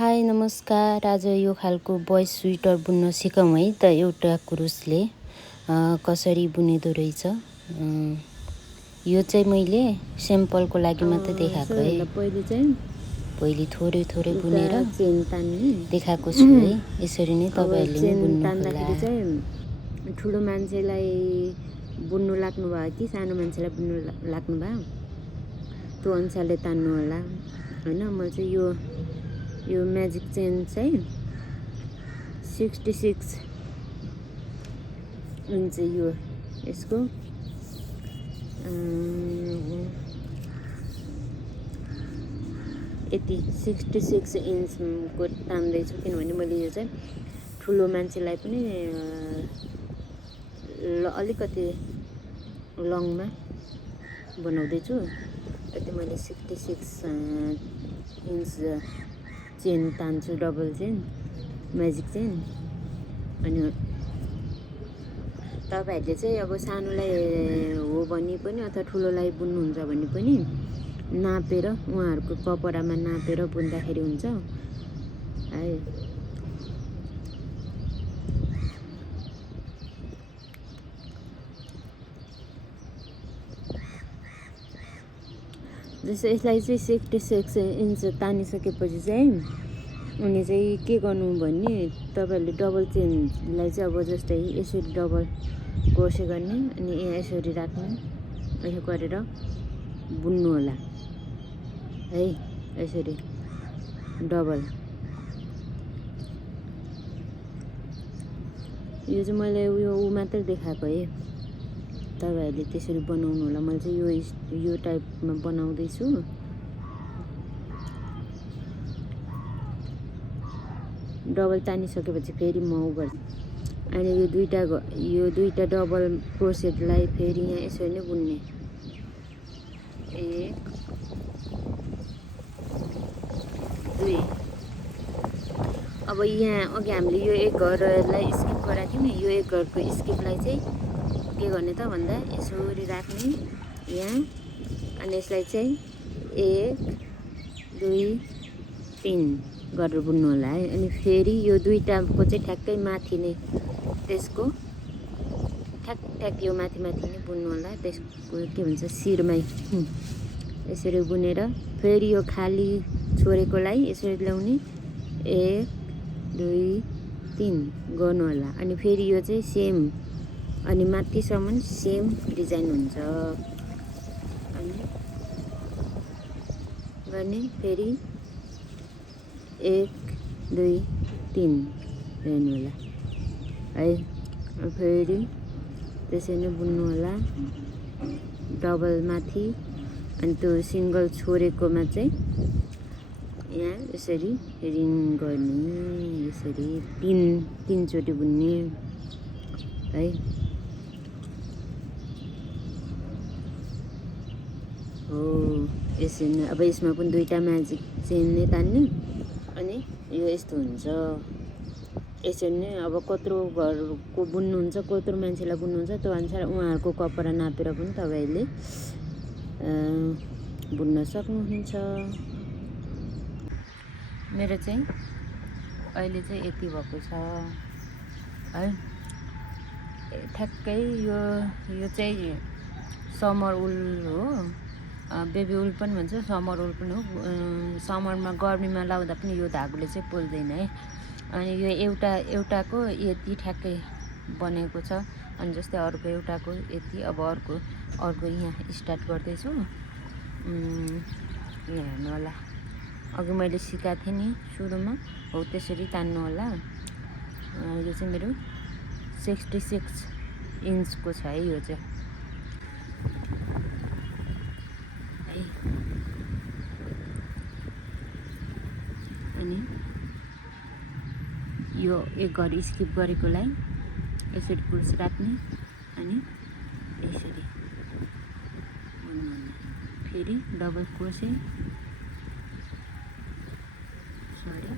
High नमस्कार। आज यो खालको बॉयज स्वेटर बुन्न सिकाउँ है त एउटा कुरुसले कसरी बुनिदो रहेछ। यो चाहिँ मैले स्याम्पलको लागि मात्र देखाएको है। पहिले थोरै थोरै बुनेर चेन तान्ने देखाएको छु है। यसरी नै तपाईहरुले नि बुन्नु तान्दाखेरि चाहिँ ठुलो मान्छेलाई बुन्नु लाग्नु भयो कि सानो मान्छेलाई बुन्नु लाग्नु भयो त्यो अनुसारले तान्नु होला हैन। म चाहिँ यो म्याजिक चेन चाहिँ 66 इन्च यो यसको यति 66 इन्चको तान्दैछु, किनभने मैले यो चाहिँ ठुलो मान्छेलाई पनि अलिकति लङमा बनाउँदैछु। यति मैले 66 इन्च चेन तान्छु, डबल चेन म्याजिक चेन। अनि तपाईहरुले चाहिँ अब सानोलाई हो भने पनि अथवा ठुलोलाई बुन्नुहुन्छ भने पनि नापेर उहाँहरुको कपडामा नापेर बुन्दाखेरि हुन्छ है। जस्तो यसलाई चाहिँ 66 इन्च तानिसकेपछि चाहिँ अनि चाहिँ के गर्नु भने तपाईहरुले डबल चेनलाई चाहिँ अब जस्तै यसरी डबल क्रोशे गर्ने अनि यसरी राख्नु, यसो गरेर बुन्नु होला है। यसरी डबल यो चाहिँ मैले उ मात्र देखाएको है। तपाईहरुले त्यसरी बनाउनु होला। मैले चाहिँ यो टाइपमा बनाउँदैछु। डबल तानिसकेपछि फेरि म उ गर्छु। अनि यो दुईटा डबल क्रोसेटलाई फेरि यहाँ यसरी नै बुन्ने। 1 2। अब यहाँ अघि हामीले यो एक घरलाई स्किप गराएको थियौँ नि, यो एक घरको स्किपलाई चाहिँ के गर्ने त भन्दा यसरी राख्ने यहाँ। अनि यसलाई चाहिँ 1 2 3 गरेर बुन्नु होला है। अनि फेरि यो दुईटाको चाहिँ ठ्याक्कै माथि नै त्यसको ठ्याक यो माथि नै बुन्नु होला। त्यसको के भन्छ शिरमै यसरी बुनेर फेरि यो खाली छोडेकोलाई यसरी ल्याउने 1 2 3 गर्नु होला। अनि फेरि यो चाहिँ सेम अनि माथिसम्म सेम डिजाइन हुन्छ। अनि गर्ने फेरि 1 2 3 हेर्नु होला है। फेरि त्यसरी नै बुन्नु होला डबल माथि। अनि त्यो सिंगल छोडेकोमा चाहिँ यहाँ यसरी रिङ गर्ने, यसरी तीन चोटि बुन्ने है। हो यसरी नै अब यसमा पनि दुईटा म्याजिक चेन नै तान्ने। अनि यो यस्तो हुन्छ। यसरी नै अब कत्रो घरको बुन्नुहुन्छ, कत्रो मान्छेलाई बुन्नुहुन्छ त्यो अनुसार उहाँहरुको कपडा नापेर पनि तपाईहरुले बुन्न सक्नुहुन्छ। मेरो चाहिँ अहिले चाहिँ यति भएको छ है। ठ्याक्कै यो चाहिँ समर उल हो, बेबी उल पनि भन्छ, समर उल पनि हो। समरमा गर्मीमा लाउँदा पनि यो धागोले चाहिँ पोल्दैन है। अनि यो एउटाको यति ठ्याक्कै बनेको छ। अनि जस्तै अर्को एउटाको यति। अब अर्को यहाँ स्टार्ट गर्दैछु। यहाँ हेर्नु होला, अघि मैले सिकाएको थिएँ नि सुरुमा, हो त्यसरी तान्नु होला। यो चाहिँ मेरो 66 इन्चको छ है यो चाहिँ है। अनि यो एक घर स्किप गरेकोलाई यसरी क्रोस राख्ने अनि यसरी बुन्नु होला। फेरि डबल क्रोसे सरी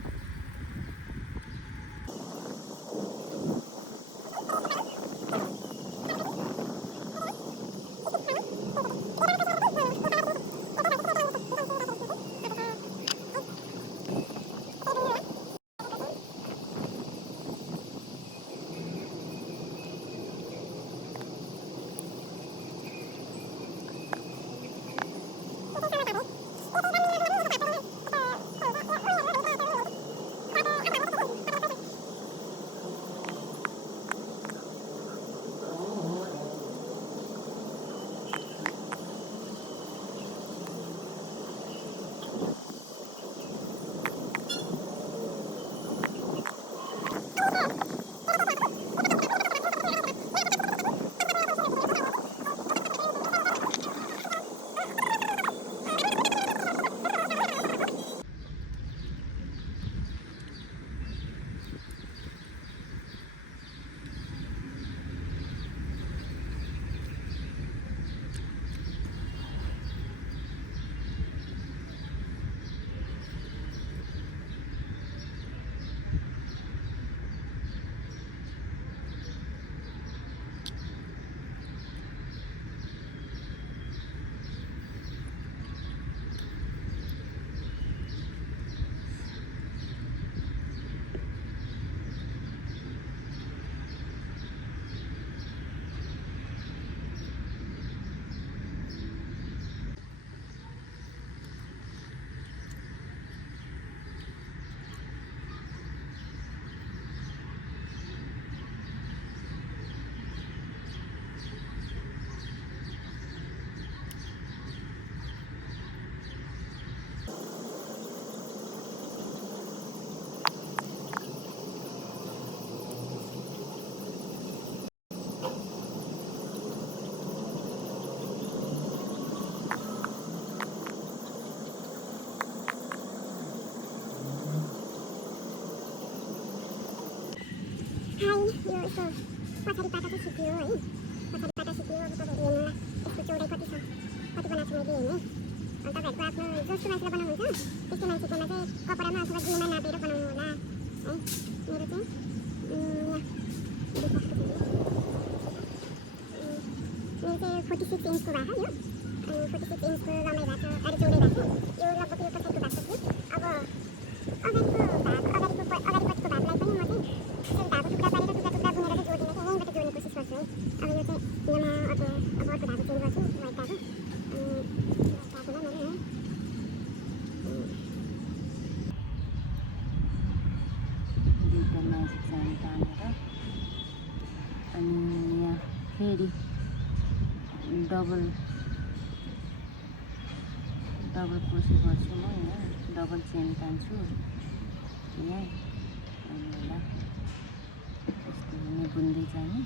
यो यसको पछाडि पाटा चाहिँ सिक्यो है, पछाडि पाटा सिक्यो। अब तपाईँहरू हेर्नु होला यसको चौडाइ कति छ, कति बनाएको छु मैले हेर्ने। तपाईँहरूको आफ्नो जस्तो मान्छेले बनाउनुहुन्छ त्यस्तै मान्छेकोमा चाहिँ कपडामा अथवा जिउमा नापेर बनाउनु होला है। मेरो चाहिँ मेरो चाहिँ 46 इन्चको भएको यो, अनि 46 इन्चको लम्बाइ भएको छ, अरे चौडाइ भएको छ। यो लगभग यो पछाडिको भाग थियो। अब अगाडिपट्टिको भागलाई पनि म चाहिँ यसरी धागो टुक्रा पारेर टुक्रा टुक्रा बुनेर चाहिँ जोड्दिनँ कि यहीँबाट जोड्ने कोसिस गर्छु है। अब यो चाहिँ यहाँ अर्को धागो चेन्ज गर्छु, व्हाइट धागो। धागोलाई मैले है दुईवटा म्याजिक चेन तानेर अनि यहाँ फेरि डबल क्रोसे गर्छु म। यहाँ डबल चेन तान्छु यहाँ, अनि होला यस्तो नै बुन्दै जाने।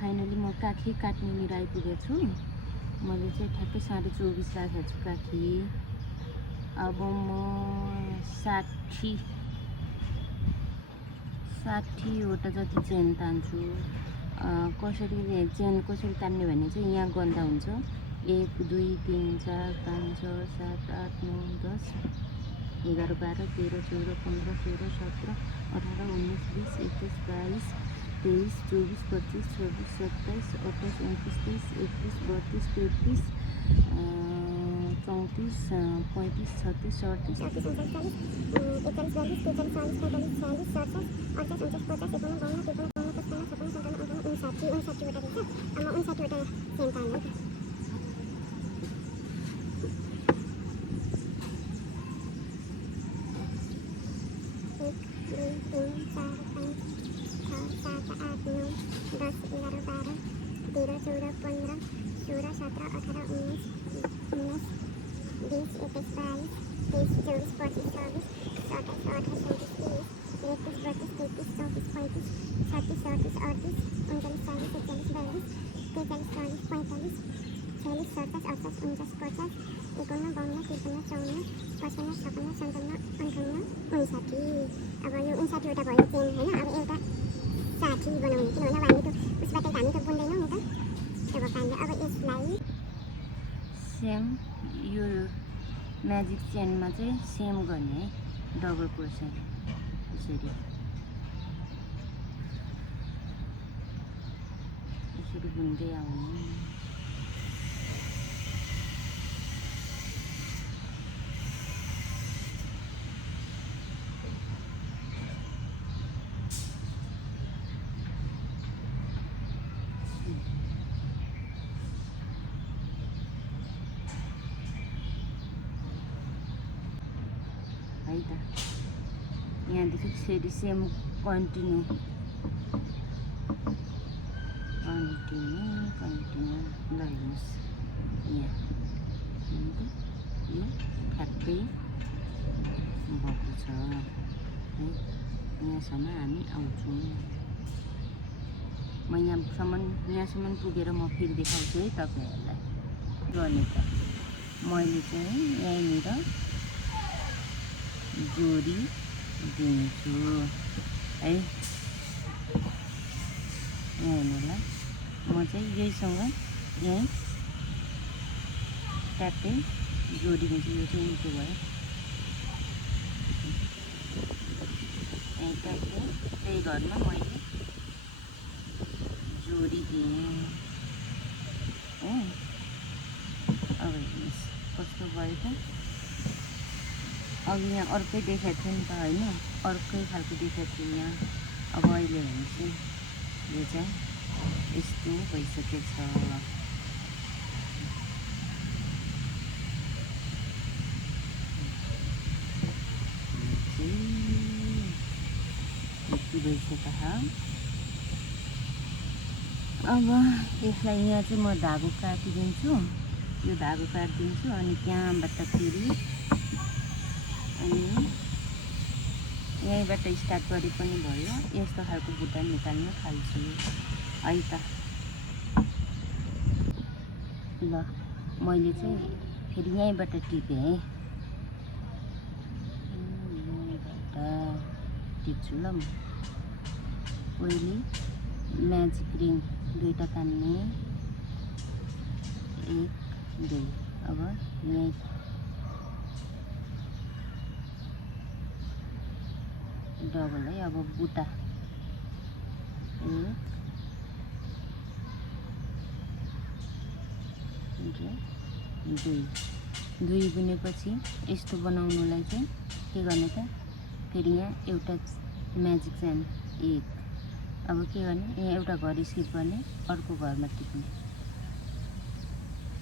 फाइनली म काखी काट्नेनिर आइपुगेको छु। मैले चाहिँ ठ्याक्कै 24.5 राखेको छु काखी। अब म 60वटा जति चेन तान्छु। कसरी चेन कसरी तान्ने भने चाहिँ यहाँ गन्दा हुन्छ 1 2 3 4 5 6 7 8 9 10 11 12 13 14 15 16 17 18 19 20 21 22 23 24 25 26 27 28 29 30 31 32 33 34 35 36 37 अब यो 59वटा भयो चेन होइन। अब एउटा 60 बनाउने, किनभने अब हामी त उसबाट हामी त बुन्दैनौँ नि त त्यो कारणले। अब यसलाई सेम यो म्याजिक चेनमा चाहिँ सेम गर्ने है, डबल क्रोसे यसरी बुन्दै आउने। है त यहाँदेखि फेरि सेम कन्टिन्यू ल हेर्नुहोस् यहाँ यो ठ्याक्कै भएको छ है। यहाँसम्म हामी आउँछौँ। म यहाँसम्म पुगेर म फेरि देखाउँछु है तपाईँहरूलाई गर्ने त। मैले चाहिँ यहीँनिर जोडी दिन्छु है। यहाँनिर म चाहिँ यहीसँग यहीँ ट्याप्पै जोडीको चाहिँ यो चाहिँ उल्टो भयो। त्यही घरमा मैले जोडिदिएँ हो। अब हेर्नुहोस् कस्तो भयो त। अघि यहाँ अर्कै देखाएको थियो नि त होइन, अर्कै खालको देखाएको थियो यहाँ। अब अहिले हेर्नुहोस् यो चाहिँ यस्तो भइसकेको छ। यति भइसक्यो। अब यसलाई यहाँ चाहिँ म धागो काटिदिन्छु, यो धागो काटिदिन्छु अनि त्यहाँबाट फेरि अनि यहीँबाट स्टार्ट गरे पनि भयो। यस्तो खालको बुट्टा निकाल्न थाल्छु है त। ल मैले चाहिँ फेरि यहीँबाट टिपेँ है, यहीँबाट टिप्छु ल। म पहिले म्याजिक रिङ दुईवटा तान्ने, 1 2। अब यहीँ डबल है। अब बुट्टा 1 2 दुई बुनेपछि यस्तो बनाउनुलाई चाहिँ के गर्ने त, फेरि यहाँ एउटा म्याजिक चेन 1। अब के गर्ने, यहाँ एउटा घर स्किप गर्ने, अर्को घरमा टिप्ने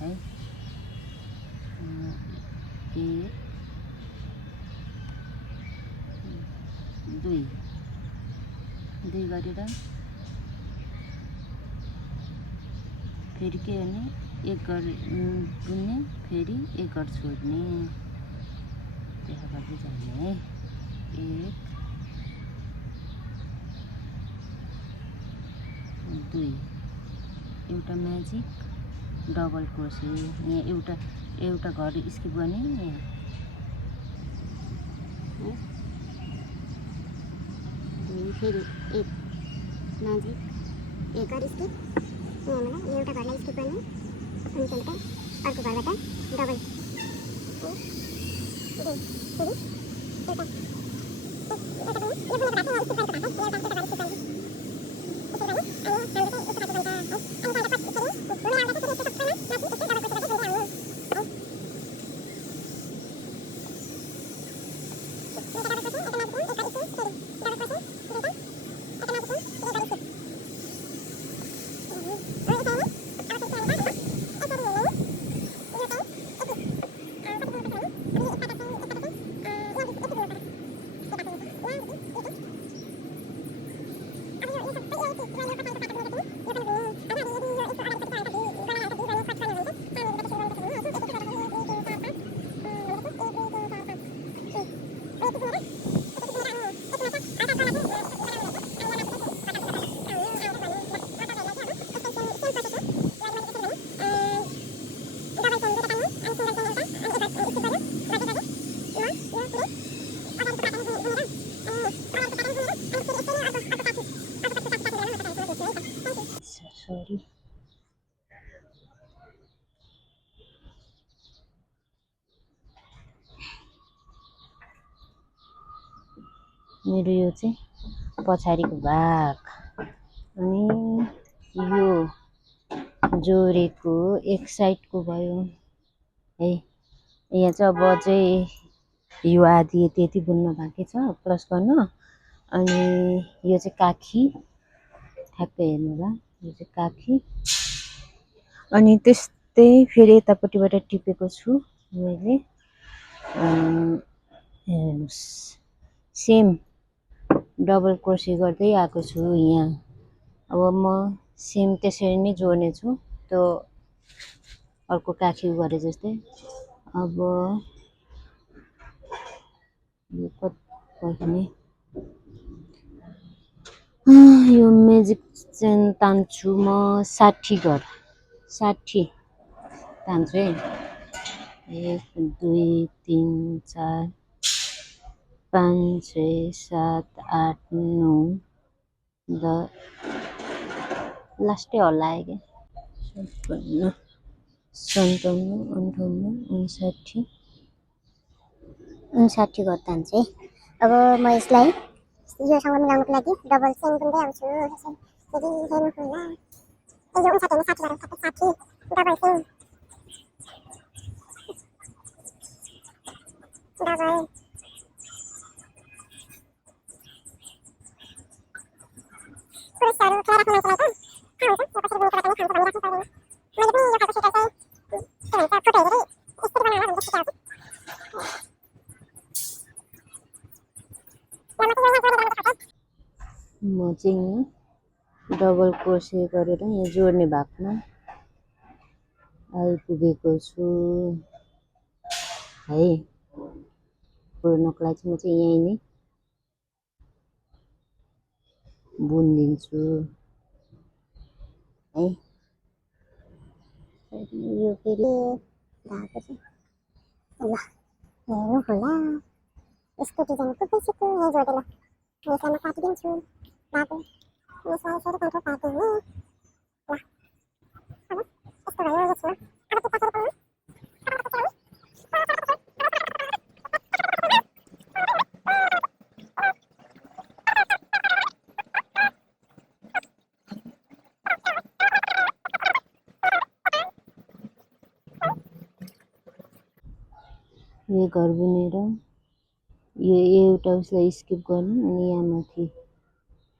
है। 1 2 गरेर फेरि के गर्ने, एक घर बुन्ने, फेरि एक घर छोड्ने, त्यसो गर्दै जाने है। 1 2 एउटा म्याजिक डबल क्रोसे, यहाँ एउटा घर स्किप गर्ने, यहाँ 2 फेरि 1 म्याजिक, 1 घर स्किप, यहाँबाट एउटा घरलाई स्किप गर्ने अनि त्यहाँबाट अर्को घरबाट डबल 1 2 फेरि एउटा सरी। मेरो यो चाहिँ पछाडिको भाग अनि यो जोडेको एक साइडको भयो है। यहाँ चाहिँ अब चाहिँ यो आधी त्यति बुन्न बाँकी छ प्लस गर्न। अनि यो चाहिँ काखी, ठ्याक्कै हेर्नु होला, यो चाहिँ काखी। अनि त्यस्तै फेरि यतापट्टिबाट टिपेको छु मैले, हेर्नुहोस् सेम डबल क्रोसे गर्दै आएको छु यहाँ। अब म सेम त्यसरी नै जोड्ने छु, त्यो अर्को काखी गरे जस्तै। अब यो कति यो म्याजिक चेन तान्छु म 60 घर, 60 तान्छु है। 1 2 3 4 5 6 7 8 9 10 लास्टै हल्ला आयो क्या, 57, 58, 59. 59 गर्दा हुन्छ है। अब म यसलाई योसँग मिलाउनुको लागि डबल चेन बुन्दै आउँछु। फेरि हेर्नु होला, यो 59 होइन 60 गरौँ, 60 डबल चेन डबल पुरुषहरू खेर राख्नु मान्छेलाई त थाहा हुन्छ, यो कसरी बुनेको राख्ने खान्छ भनिराख्नु पर्दैन। मैले पनि यो खालको स्वेटर चाहिँ के भन्छ फोटो हेरेर यसरी बनाएर भनेर सिकाएको छु। म चाहिँ यहाँ डबल क्रोसे गरेर यहाँ जोड्ने भागमा आइपुगेको छु है। जोड्नको लागि चाहिँ म चाहिँ यहीँ नै बुनिदिन्छु है। यो फेरि धागो चाहिँ ल हेर्नु होला, यसको डिजाइन कुनै सिक्नु यहाँ जोडेर यसलाई म काटिदिन्छु धागो, यसलाई यसरी कन्ट्रोल पारिदिने। ल अब यस्तो भयो यसमा। अब त्यो कसरी पाउनु? यो घर बुनेर यो एउटा उसलाई स्किप गर्नु अनि यहाँ माथि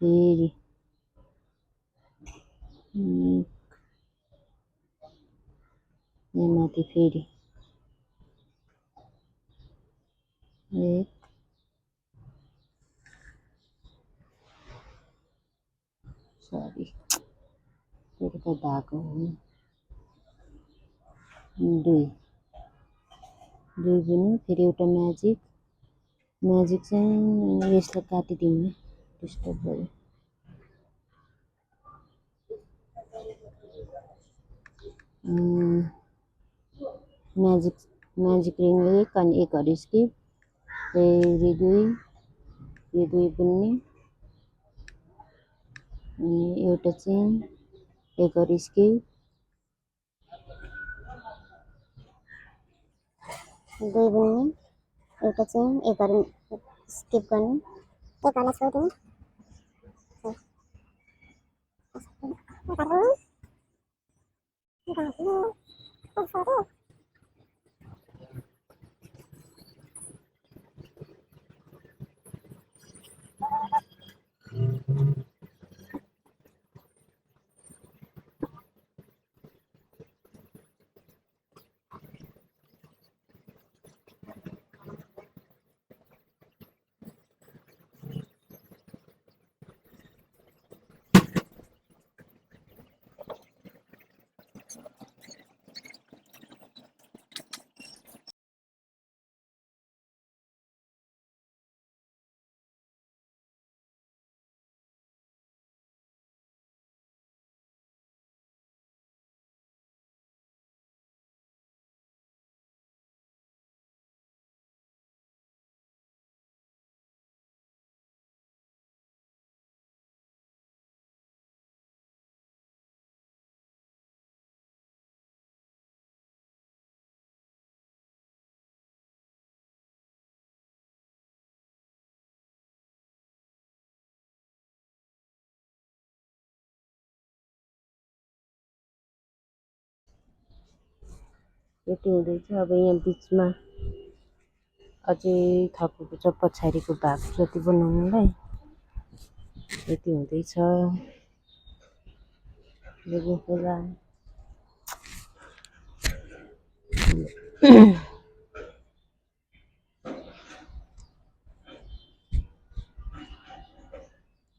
फेरि यहाँ माथि फेरि एक सरी फेरि त धागो हो, दुई बुन्यो। फेरि एउटा म्याजिक चाहिँ यसलाई काटिदिउँ, डिस्टर्ब भयो। म्याजिक रिङ एक अनि एकहरू स्किप, फेरि दुई, यो दुई बुन्ने अनि एउटा चेन, एकहरू स्किप, दुई बुन्ने, एउटा चेन, एकहरू स्किप गर्ने, एकहरूलाई छोडिदिने, यति हुँदैछ। अब यहाँ बिचमा अझै थपेको छ पछाडिको भाग जति बनाउनुलाई, यति हुँदैछ। होला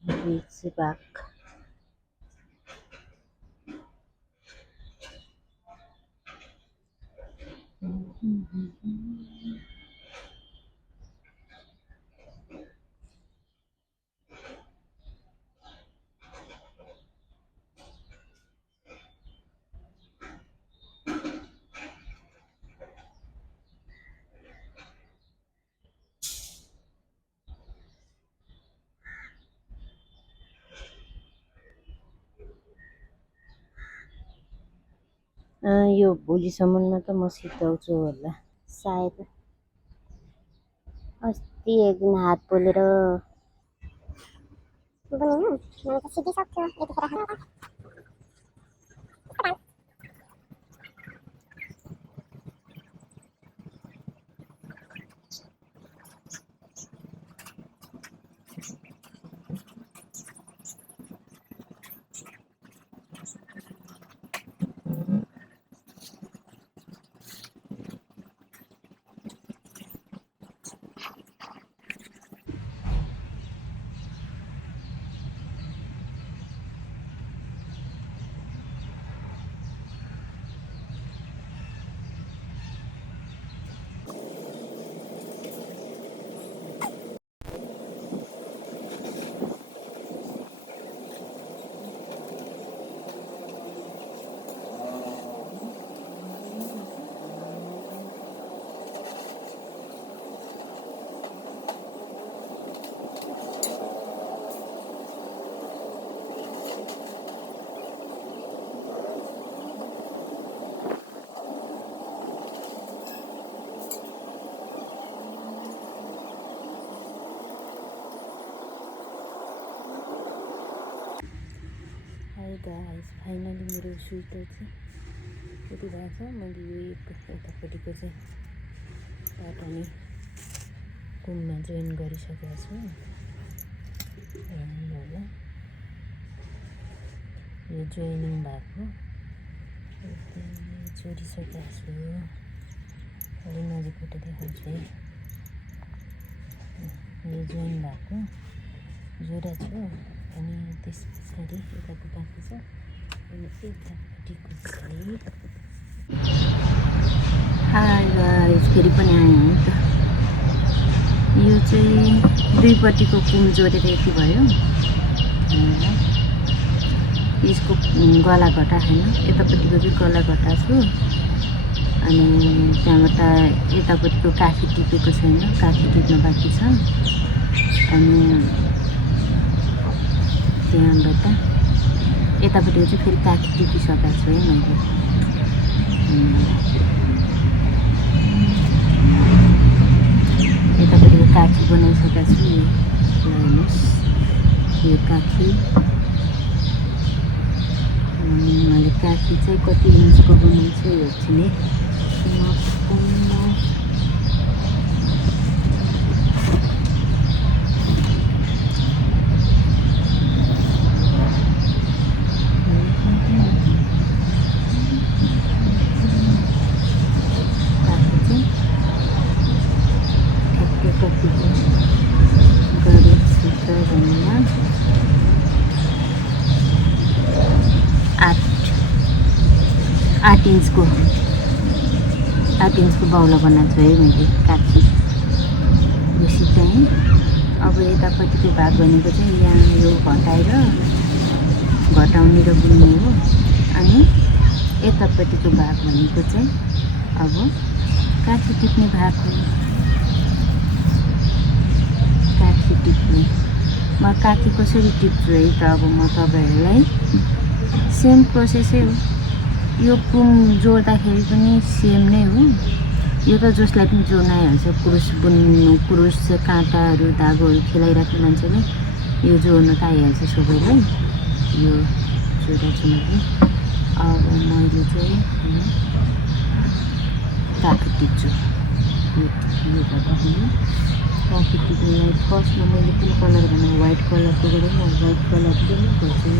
बिच भाग यो भोलिसम्ममा त म सिकाउँछु होला सायद। अस्ति एकदिन हात पोलेर बुनिनु मैले त सिकिसक्यो यतिखेर हाई गाइस, फाइनली मेरो स्वेटर चाहिँ यति भएको छ। मैले यो यतापट्टिको चाहिँ पाटनी कुममा जोइन गरिसकेको छु। हेर्नु यो जोइनिङ भएको जोडिसकेको छु। अलि नजिकबाट देखाउँछु है। यो जोइन भएको जोडा छु। अनि त्यस पछाडि यताको बाँकी छ। अनि यतापट्टिको चाहिँ हाई गाइस, फेरि पनि आएँ है त। यो चाहिँ दुईपट्टिको कुम जोडेर यति भयो। यसको गला घटा होइन, यतापट्टिको चाहिँ गला घटा छु। अनि त्यहाँबाट यतापट्टिको काखी टिपेको छैन, काखी टिप्न बाँकी छ। अनि त्यहाँबाट यतापट्टिको चाहिँ फेरि काखी टिपिसकेको छु है मैले। यतापट्टिको काखी बनाइसकेको छु। हेर्नुहोस् यो काखी। मैले काखी चाहिँ कति इन्चको बनाउँछु हेर्छु नि। आठ इन्चको बाउला बनाएको छु है मैले काखी। यो सिकाएँ। अब यतापट्टिको भाग भनेको चाहिँ यहाँ यो घटाएर घटाउने र बुन्ने हो। अनि यतापट्टिको भाग भनेको चाहिँ अब काखी टिप्ने भाग हो। काखी टिप्ने म काखी कसरी टिप्छु है त अब म तपाईँहरूलाई सेम प्रोसेसै हो। यो कुम जोड्दाखेरि पनि सेम नै हो। यो त जसलाई पनि जोड्न आइहाल्छ। कुरुस बुन्नु, कुरुस काँटाहरू धागोहरू खेलाइराख्ने मान्छेले यो जोड्न त आइहाल्छ सबैलाई। यो जोडेको छु मैले। अब मैले चाहिँ काखी टिप्छु। यो गर्दाखेरि काखी टिप्नेलाई फर्स्टमा मैले कुन कलर भने व्हाइट कलरको गरेँ। म व्हाइट कलरको नै गर्छु।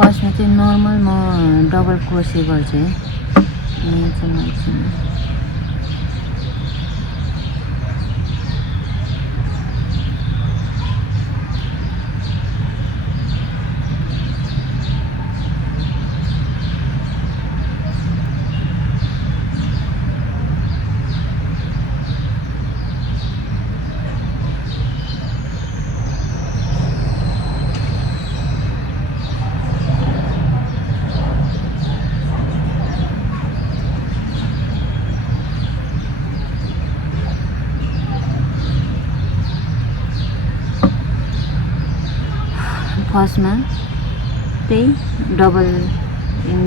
फर्स्टमा चाहिँ नर्मल म डबल क्रोसे गर्छु है। यहाँ चाहिँ मैले फर्स्टमा त्यही डबल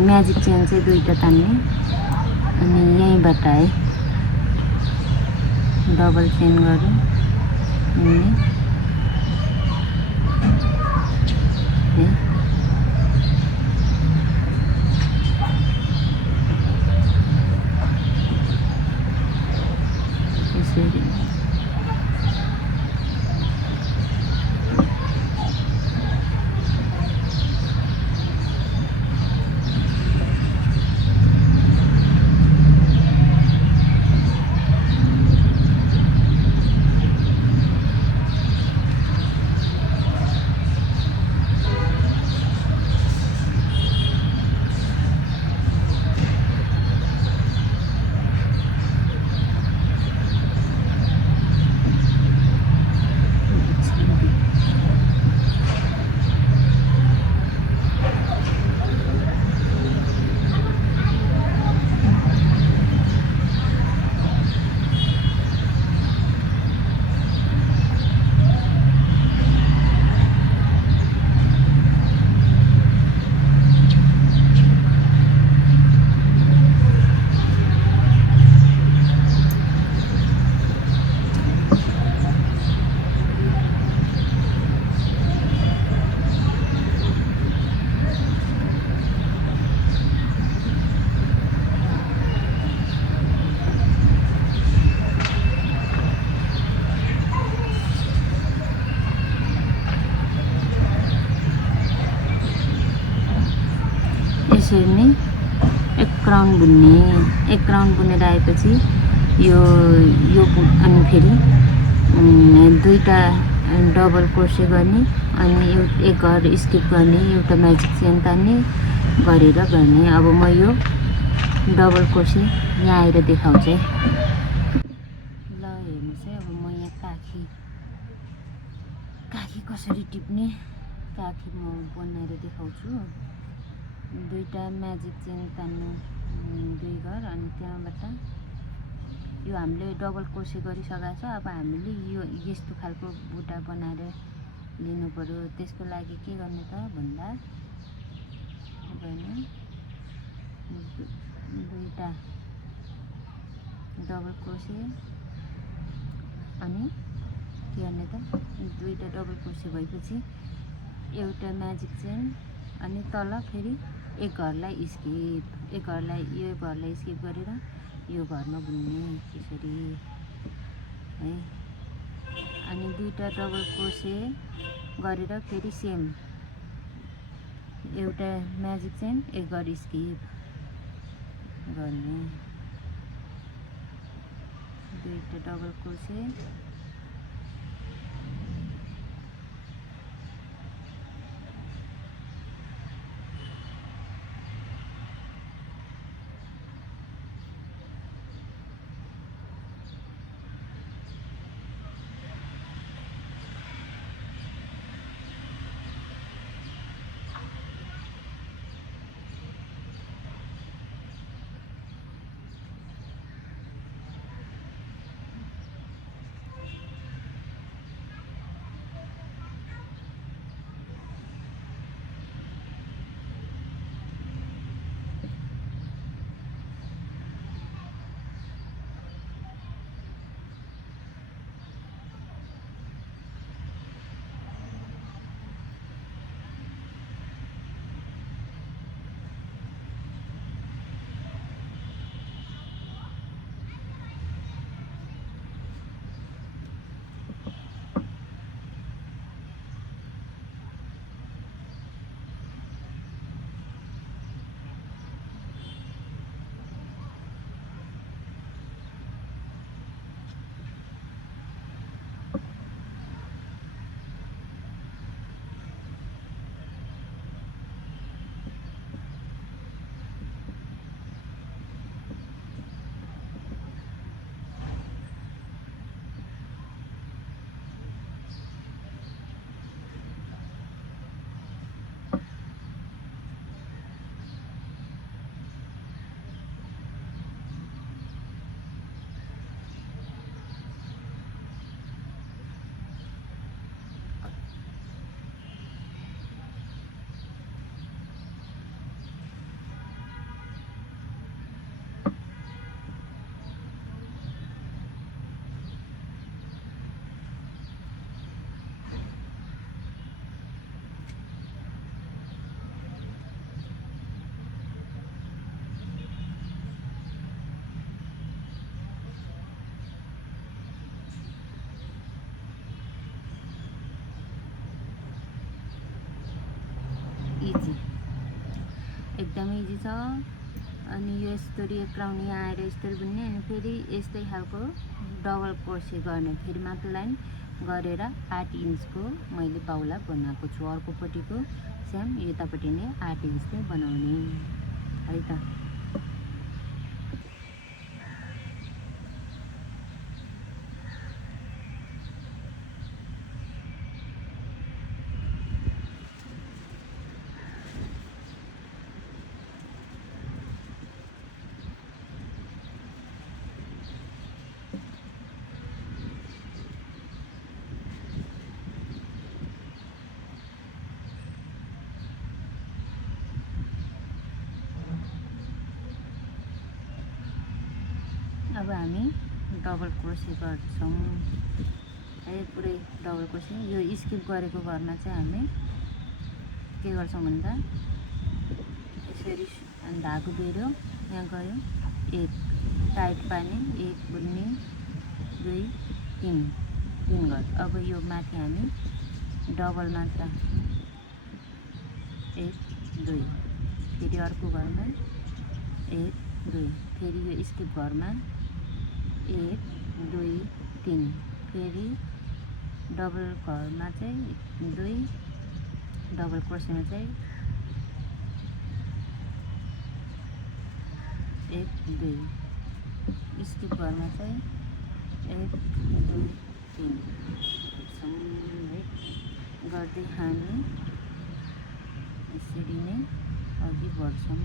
म्याजिक चेन चाहिँ 2टा तान्ने अनि यहीँबाट है डबल चेन गऱ्यो अनि यसरी यसरी नै एक राउन्ड बुनेर आएपछि यो अनि फेरि 2टा डबल क्रोसे गर्ने अनि एक घर स्किप गर्ने एउटा म्याजिक चेन तान्ने गरेर गर्ने। अब म यो डबल क्रोसे यहाँ आएर देखाउँछु है। ल हेर्नुहोस् है, अब म यहाँ काखी कसरी टिप्ने काखी म बनाएर देखाउँछु। 2टा म्याजिक चेन तान्नु 2 घर अनि त्यहाँबाट यो हामीले डबल क्रोसे गरिसकेको छ। अब हामीले यो यस्तो खालको बुट्टा बनाएर लिनु पर्यो। त्यसको लागि के गर्ने त भन्दा 2टा डबल क्रोसे अनि के गर्ने त 2टा डबल क्रोसे भएपछि एउटा म्याजिक चेन अनि तल फेरि एक घरलाई स्किप गरेर यो घरमा बुन्ने त्यसरी है। अनि 2टा डबल क्रोसे गरेर फेरि सेम एउटा म्याजिक चेन एक घर स्किप गर्ने 2टा डबल क्रोसे एकदमै इजी छ। अनि यो यस्तरी एक राउन्ड यहाँ आएर यस्तरी बुन्ने, अनि फेरि यस्तै खालको डबल क्रोसे गर्ने, फेरि माथिल्लो लाइन गरेर 8 इन्चको मैले बाहुला बनाएको छु। अर्कोपट्टिको सेम यतापट्टि नै 8 इन्च नै बनाउने है त। अब हामी डबल क्रोसे गर्छौँ है, पुरै डबल क्रोसे। यो स्किप गरेको घरमा चाहिँ हामी के गर्छौँ भन्दा यसरी धागो बेर्यो, यहाँ गयो, 1 टाइट पार्ने, 1 बुन्ने, 2 3 गर्छ। अब यो माथि हामी डबल मात्रा 1 2, फेरि अर्को घरमा 1 2, फेरि यो स्किप घरमा 1 2 3, फेरि डबल घरमा चाहिँ 2, डबल क्रोसेमा चाहिँ 1 2, स्किप घरमा चाहिँ 1 2 3 है गर्दै हामी यसरी नै अघि बढ्छौँ।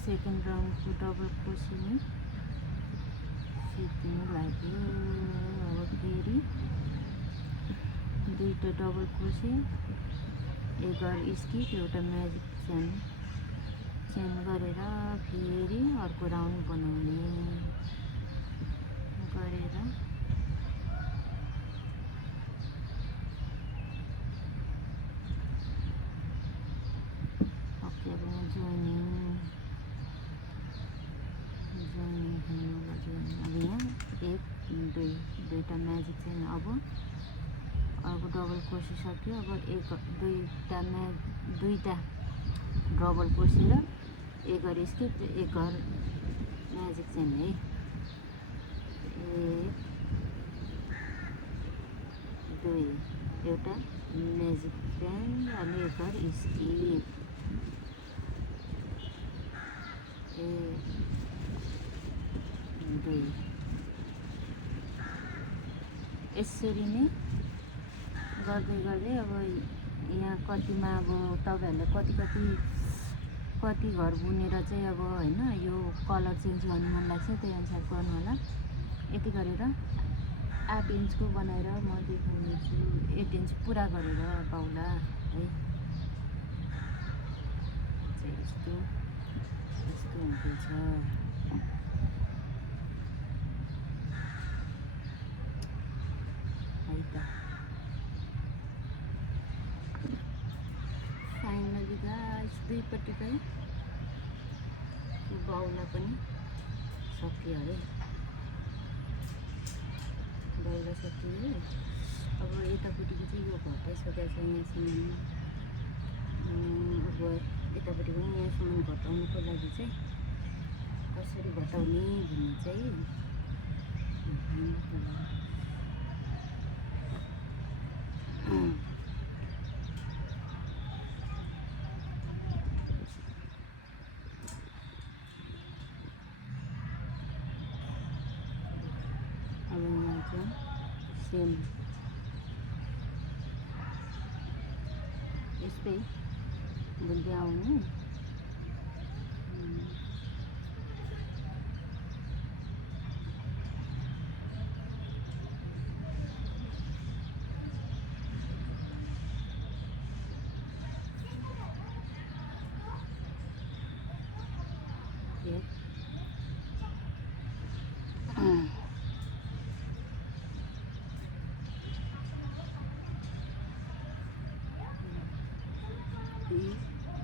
सेकेन्ड राउन्डको डबल क्रोसे नै सिक्नु लाग्यो। अब फेरि 2टा डबल क्रोसे, 1 स्किप, एउटा म्याजिक चेन गरेर फेरि अर्को राउन्ड बनाउने गरेर ओके। अब यहाँ जोइनिङ अब यहाँ 1 2, 2टा म्याजिक चेन। अब अर्को डबल क्रोसे सक्यो। अब 2टा डबल क्रोसे र 1 स्किप, 1 म्याजिक चेन है। 1 2, एउटा म्याजिक चेन अनि 1 स्किप, 1 2। यसरी नै गर्दै गर्दै अब यहाँ कतिमा अब तपाईँहरूले कति घर बुनेर चाहिँ अब होइन यो कलर चेन्ज गर्नु मन लाग्छ त्यही अनुसार गर्नु होला। यति गरेर 8 इन्चको बनाएर म देखाउनेछु। 8 इन्च पुरा गरेर पाउला है। यस्तो हुँदैछ है त। फाइनली गाइस दुईपट्टिकै बाउला पनि सकियो अरे। बाउला सकियो। अब यतापट्टिको चाहिँ यो घटाइसकेको छ यहाँसम्म। अब यतापट्टि पनि यहाँसम्म घटाउनुको लागि चाहिँ कसरी घटाउने भन्ने चाहिँ अब यहाँ चाहिँ सेम यस्तै बुझ्दै आउनु।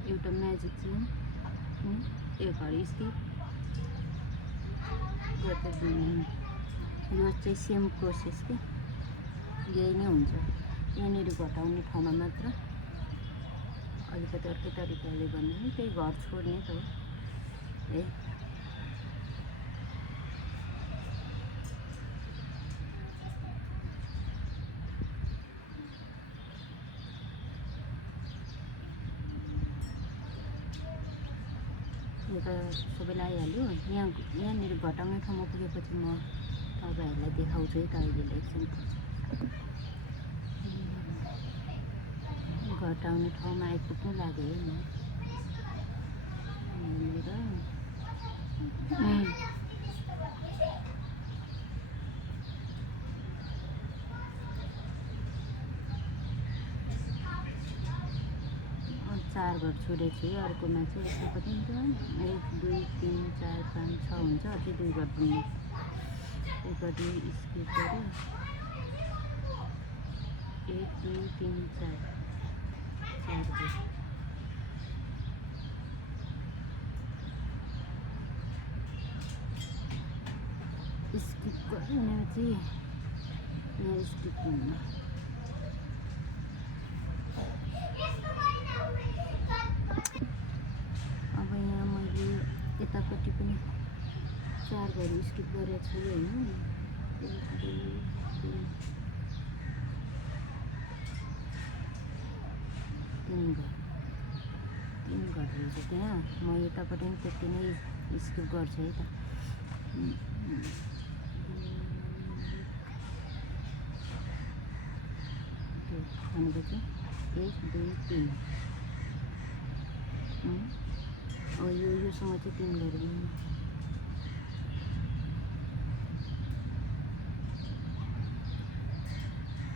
एउटा म्याजिक चाहिँ एक घर स्किप गर्दै बुन्ने। यो चाहिँ सेम प्रोसेस के यही नै हुन्छ। यहाँनिर घटाउने ठाउँमा मात्र अलिकति अर्कै तरिकाले भन्ने त्यही घर छोड्ने त हो है। यो त सबैलाई आइहाल्यो। यहाँनिर घटाउने ठाउँमा पुगेपछि म तपाईँहरूलाई देखाउँछु है त। अहिले एकछिन घटाउने ठाउँमा आइपुग्नु लाग्यो है म। चार घर छोडेको छु। अर्कोमा चाहिँ यस्तो कति हुन्छ 1 2 3 4 5 6 हुन्छ। अझै 2 घर बुन्ने। एकपट्टि स्किप गऱ्यो 1 2 3 4 घर स्किप गऱ्यो भने चाहिँ यहाँ स्किप हुन्न। अब यहाँ मैले यतापट्टि पनि 4 घर स्किप गरेको छु होइन। 1 2 3 घर रहेछ त्यहाँ। म यतापट्टि पनि त्यति नै स्किप गर्छु है त। भनेपछि 1 2 3 अब योसँग चाहिँ 3 गरौँ।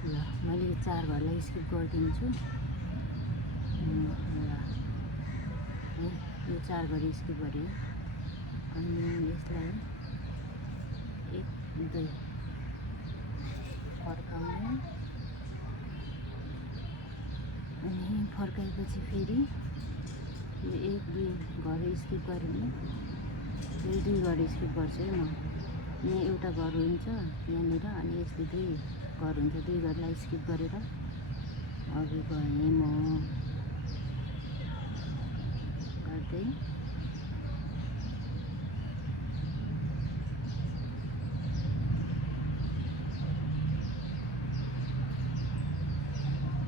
ल मैले 4 घरलाई स्किप गरिदिन्छु। ल है यो 4 घर स्किप गरेँ। अनि यसलाई 1 2 फर्काउने। अनि फर्काएपछि फेरि यो 1 2 घर स्किप गरेँ भने फेरि 2 घर स्किप गर्छु है म। यहाँ एउटा घर हुन्छ यहाँनिर अनि यसले 2 घर हुन्छ। 2 घरलाई स्किप गरेर अघि गएँ म गर्दै।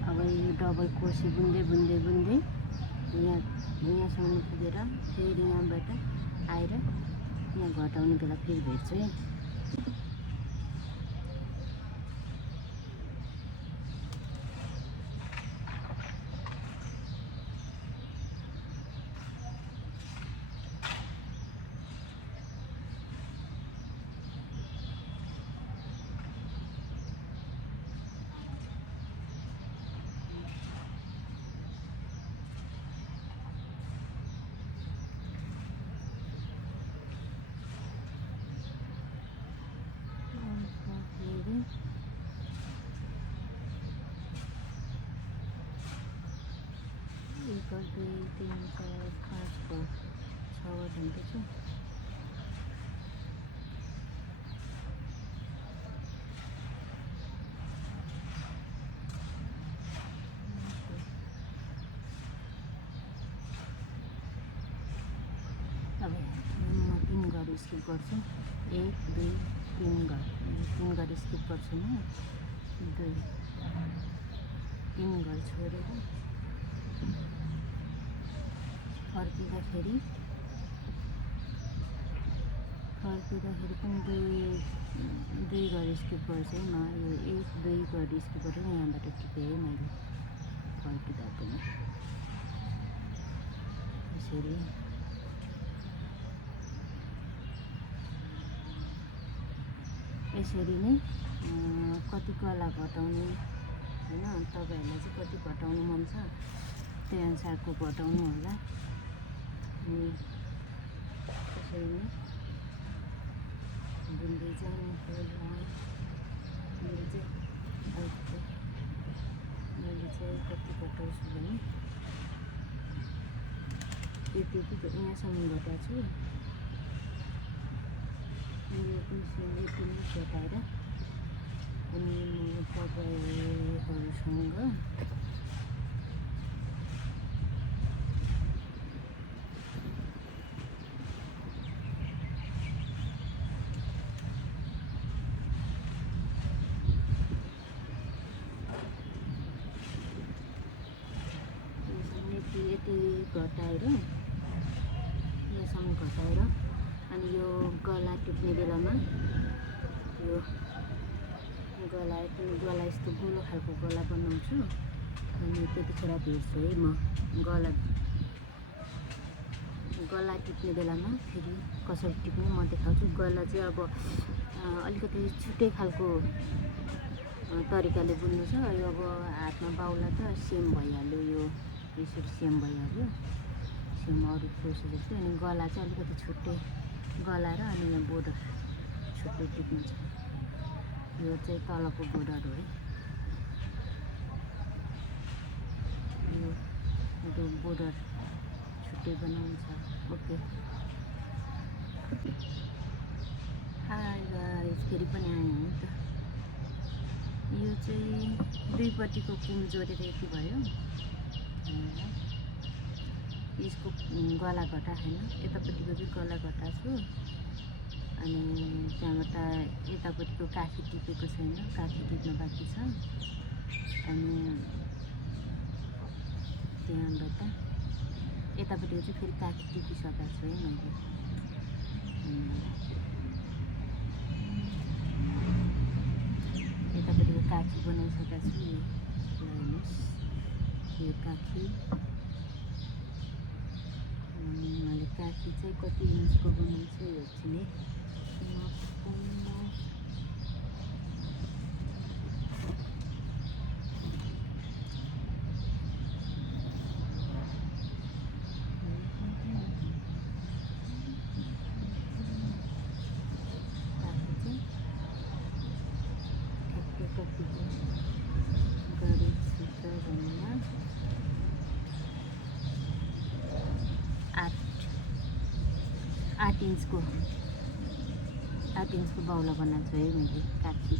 अब यो डबल क्रोसे बुन्दै बुन्दै बुन्दै यहाँसम्म पुगेर फेरि यहाँबाट आएर यहाँ घटाउने बेला फेरि भेट्छु है। एक घर 2 3 4 5 घर 6 घर भन्दैछु। अब म 3 घर स्किप गर्छु। 1 2 3 घर 3 घर स्किप गर्छु म। 2 3 घर छोडेर फर्किँदाखेरि पनि 2 घर स्किप गर्छु है म। यो 1 2 घर स्किप गरेर यहाँबाट टिपेँ है मैले फर्किँदा पनि यसरी। यसरी नै कति गला घटाउने होइन, तपाईँहरूलाई चाहिँ कति घटाउनु मन छ त्यही अनुसारको घटाउनु होला। अनि त्यसरी नै बुन्दै जाने होला। मैले चाहिँ कति घटाउँछु भने त्यति यहाँसम्म घटाएको छु। यति नै घटाएर अनि म तपाईँहरूसँग यति घटाएर यहाँसम्म घटाएर अनि यो गला टिप्ने बेलामा यो गला यस्तो गोलो खालको गला बनाउँछु। अनि त्यतिखेर भेट्छु है म गला टिप्ने बेलामा फेरि कसरी टिप्ने म देखाउँछु। गला चाहिँ अब अलिकति छुट्टै खालको तरिकाले बुन्नु छ। यो अब हातमा बाउला त सेम भइहाल्यो, यो यसरी सेम भइहाल्यो, सेम अरू प्रोसेस जस्तै। अनि गला चाहिँ अलिकति छुट्टै गला र अनि यहाँ बोर्डर छुट्टै टिप्नु छ। यो चाहिँ तलको बोर्डर हो है, यो बोर्डर छुट्टै बनाउँछ। ओके, हाई गाइस, फेरि पनि आएँ है त। यो चाहिँ दुईपट्टिको कुम जोडेर यति भयो। यसको गला घटाएन, यतापट्टिको चाहिँ गला घटाएको छु। अनि त्यहाँबाट यतापट्टिको काखी टिपेको छैन, काखी टिप्न बाँकी छ। अनि त्यहाँबाट यतापट्टिको चाहिँ फेरि काखी टिपिसकेको छु है मैले। यतापट्टिको काखी बनाइसकेको छु। हेर्नुहोस्, यो काखी। मैले काखी चाहिँ कति इन्चको बनाउँछु हेर्छु नि। आठ इन्चको बाउला बनाएको छु है मैले काखी।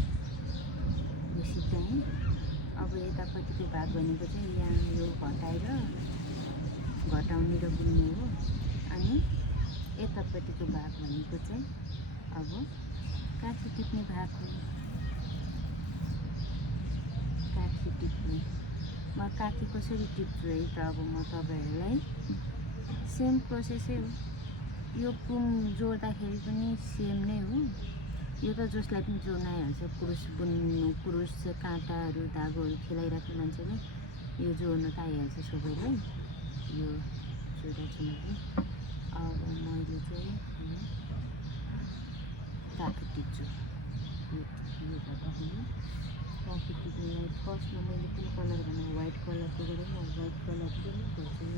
यो सिकाएँ। अब यतापट्टिको भाग भनेको चाहिँ यहाँ यो घटाउने र बुन्ने हो। अनि यतापट्टिको भाग भनेको चाहिँ अब काखी टिप्ने भाग हो। काखी टिप्ने म काखी कसरी टिप्छु है त अब म तपाईँहरूलाई सेम प्रोसेसै हो। यो कुम जोड्दाखेरि पनि सेम नै हो। यो त जसलाई पनि जोड्न आइहाल्छ। कुरुस काँटाहरू धागोहरू खेलाइराख्ने मान्छेले यो जोड्न त आइहाल्छ सबैलाई। यो जोडेको छु मैले। अब मैले चाहिँ काखी टिप्छु। यो गर्दाखेरि काखी टिप्नेलाई फर्स्टमा मैले कुन कलर भने व्हाइट कलरको गरेँ। म व्हाइट कलरको नै गर्छु।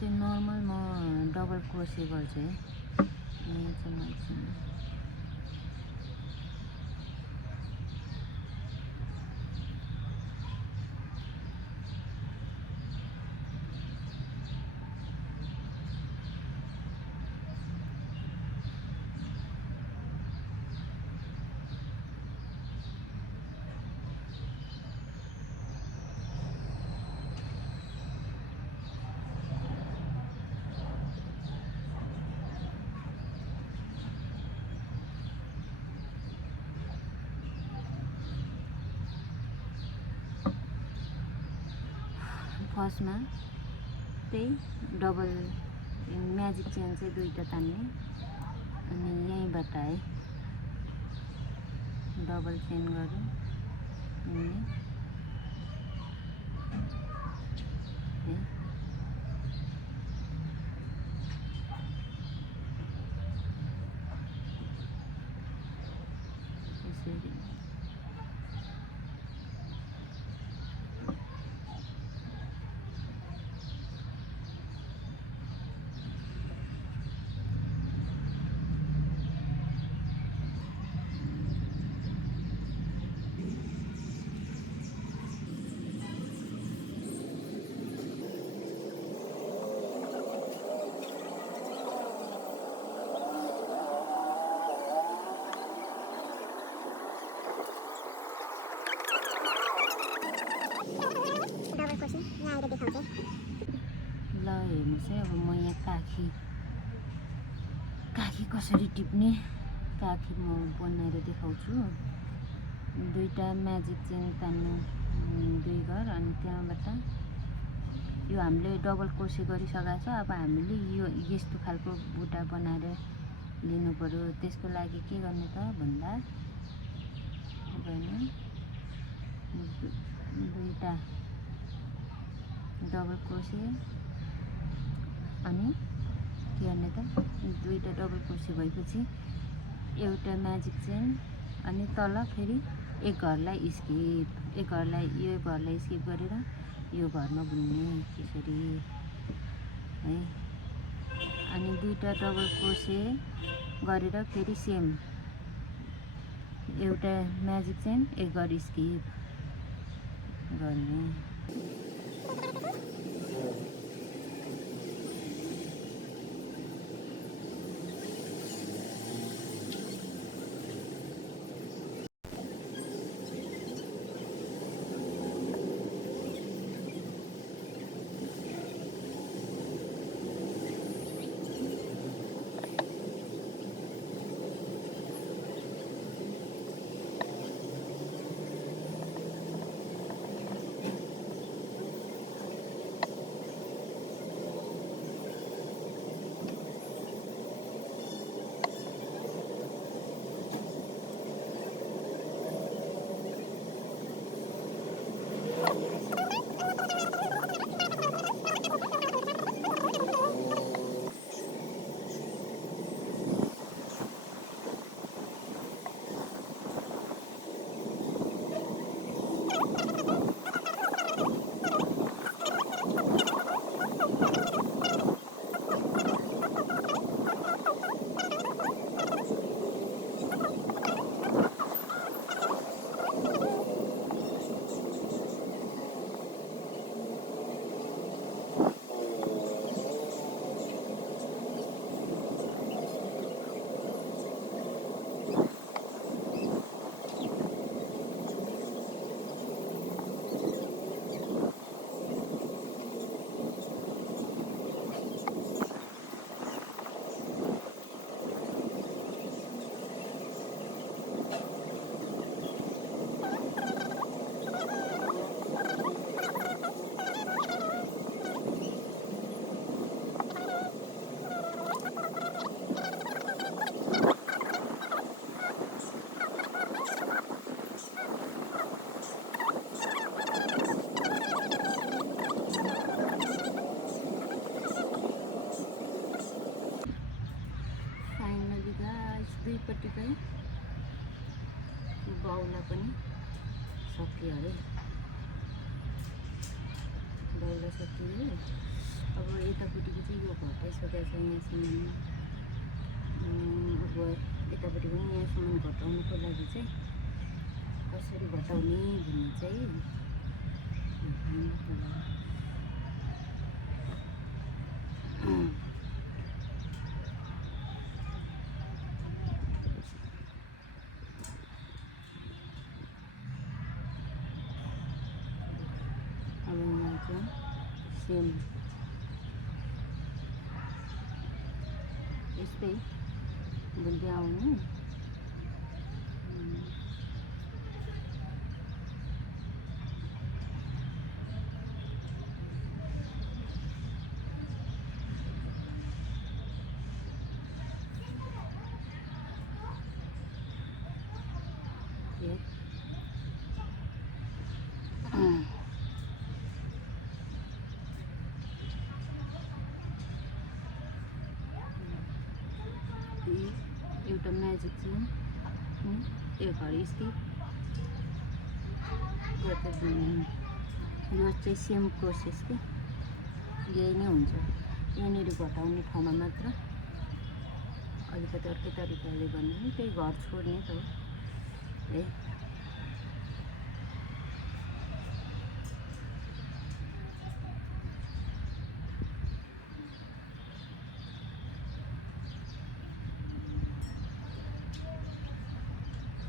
चाहिँ नर्मल म डबल क्रोसे गर्छु है। यहाँ चाहिँ मैले फर्स्टमा त्यही डबल म्याजिक चेन चाहिँ 2टा तान्ने, अनि यहीँबाट है डबल चेन गरौँ है। यसरी डबल क्रोसे यहाँ आएर देखाउँछु। ल हेर्नुहोस् है। अब म यहाँ काखी कसरी टिप्ने काखी म बनाएर देखाउँछु। 2टा म्याजिक चेन तान्नु 2 घर, अनि त्यहाँबाट यो हामीले डबल क्रोसे गरिसकेको छ। अब हामीले यो यस्तो खालको बुट्टा बनाएर लिनु पर्यो। त्यसको लागि के गर्ने त भन्दा होइन 2टा डबल क्रोसे, अनि के गर्ने त 2टा डबल क्रोसे भएपछि एउटा म्याजिक चेन, अनि तल फेरि एक घरलाई स्किप, एक घरलाई यो घरलाई स्किप गरेर यो घरमा बुन्ने त्यसरी है। अनि 2टा डबल क्रोसे गरेर फेरि सेम एउटा म्याजिक चेन एक घर स्किप गर्ने। दुईपट्टिकै बाउला पनि सकियो है। बाउला सकियो। अब यतापट्टिको चाहिँ यो घटाइसकेको छ यहाँसम्म। अब यतापट्टि पनि यहाँसम्म घटाउनुको लागि चाहिँ कसरी घटाउने भन्ने चाहिँ अब यहाँ चाहिँ सेम यस्तै बुझ्दै आउनु। एउटा म्याजिक चाहिँ एक घर स्टिच गर्दै बुन्ने। यो चाहिँ सेम प्रोसेस के यही नै हुन्छ। यहाँनिर घटाउने ठाउँमा मात्र अलिकति अर्कै तरिकाले भन्ने त्यही घर छोड्ने त हो है।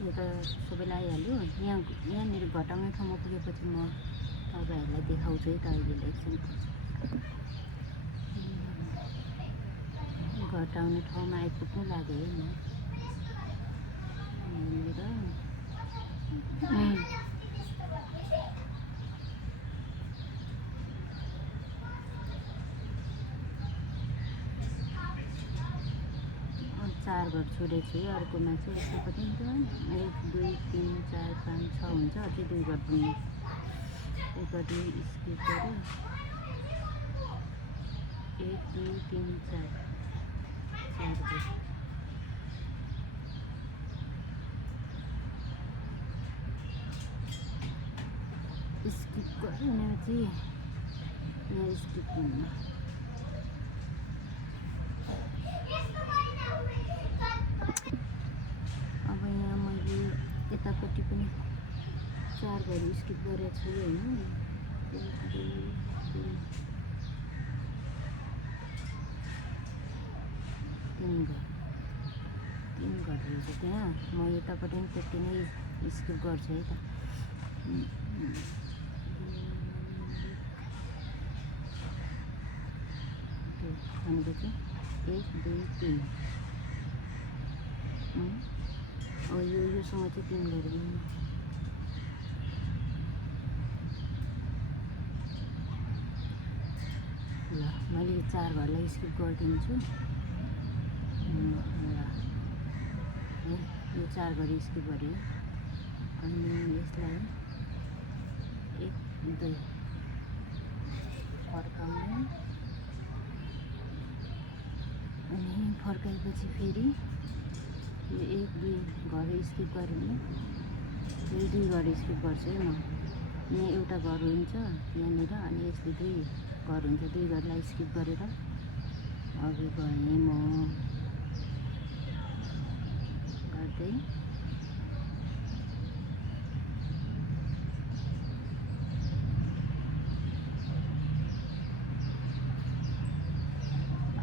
यो त सबैलाई आइहाल्यो। यहाँनिर घटाउने ठाउँमा पुगेपछि म तपाईँहरूलाई देखाउँछु है त। अहिले एकछिन घटाउने ठाउँमा आइपुग्नु लाग्यो है म। चार घर छोडेको छु। अर्कोमा चाहिँ यसो पनि हुन्छ 1 2 3 4 5 6 हुन्छ। अझै 2 घर बुन्ने। एकपट्टि स्किप गऱ्यो 1 2 3 4 घर स्किप गऱ्यो भनेपछि यहाँ स्किप हुन्न। अब यहाँ मैले यतापट्टि पनि 4 घर स्किप गरेको छु होइन। 1 2 3 3 घर रहेछ त्यहाँ। म यतापट्टि पनि त्यति नै स्किप गर्छु है त। भनेपछि 1 2 3 योसँग चाहिँ 3 घर बुन्नु। ल मैले यो 4 घरलाई स्किप गरिदिन्छु। ल यो 4 घर स्किप गरेँ। अनि यसलाई 1 2 फर्काउने। अनि फर्काएपछि फेरि यो 1 2 घर स्किप गऱ्यो भने फेरि 2 घर स्किप गर्छु है म। यहाँ एउटा घर हुन्छ यहाँनिर अनि यसले 2 घर हुन्छ। 2 घरलाई स्किप गरेर अघि गएँ म गर्दै।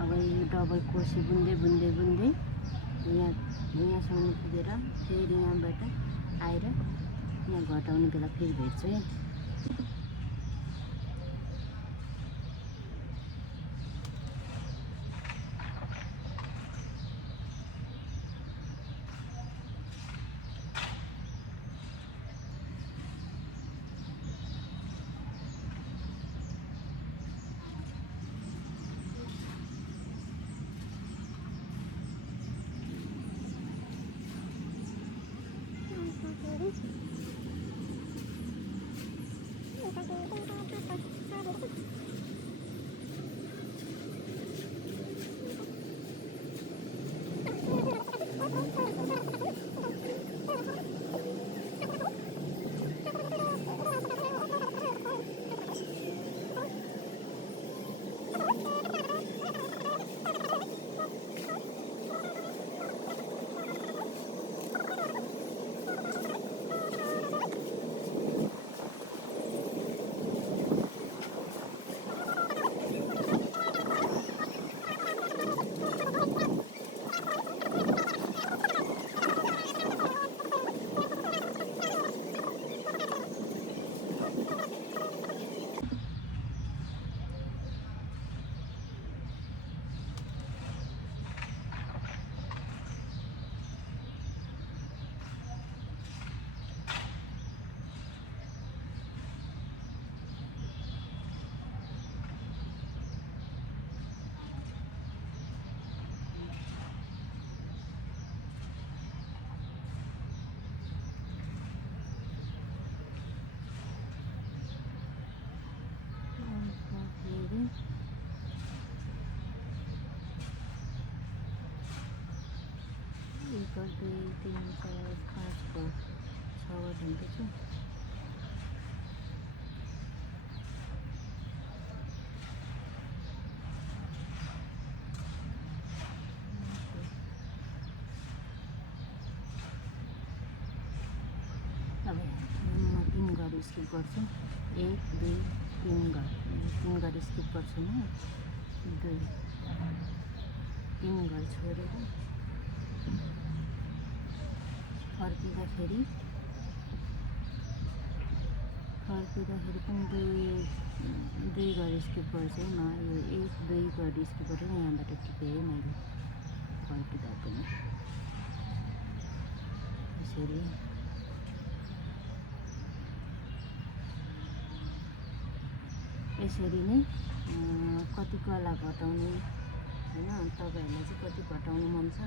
अब यो डबल क्रोसे बुन्दै बुन्दै बुन्दै यहाँसम्म पुगेर फेरि यहाँबाट आएर यहाँ घटाउने बेला फेरि भेट्छु है। 1 2 3 4 5 6 6वटा हुँदैछ। अब म 3 घर स्किप गर्छु। 1 2 3 घर 3 घर स्किप गर्छु म। 2 3 घर छोडेर फर्किँदाखेरि पनि 2 घर स्किप गर्छु म। यो 1 2 घर स्किप गरेर यहाँबाट टिपेँ मैले फर्किँदा पनि यसरी। यसरी नै कति गला घटाउने होइन, तपाईँहरूलाई चाहिँ कति घटाउनु मन छ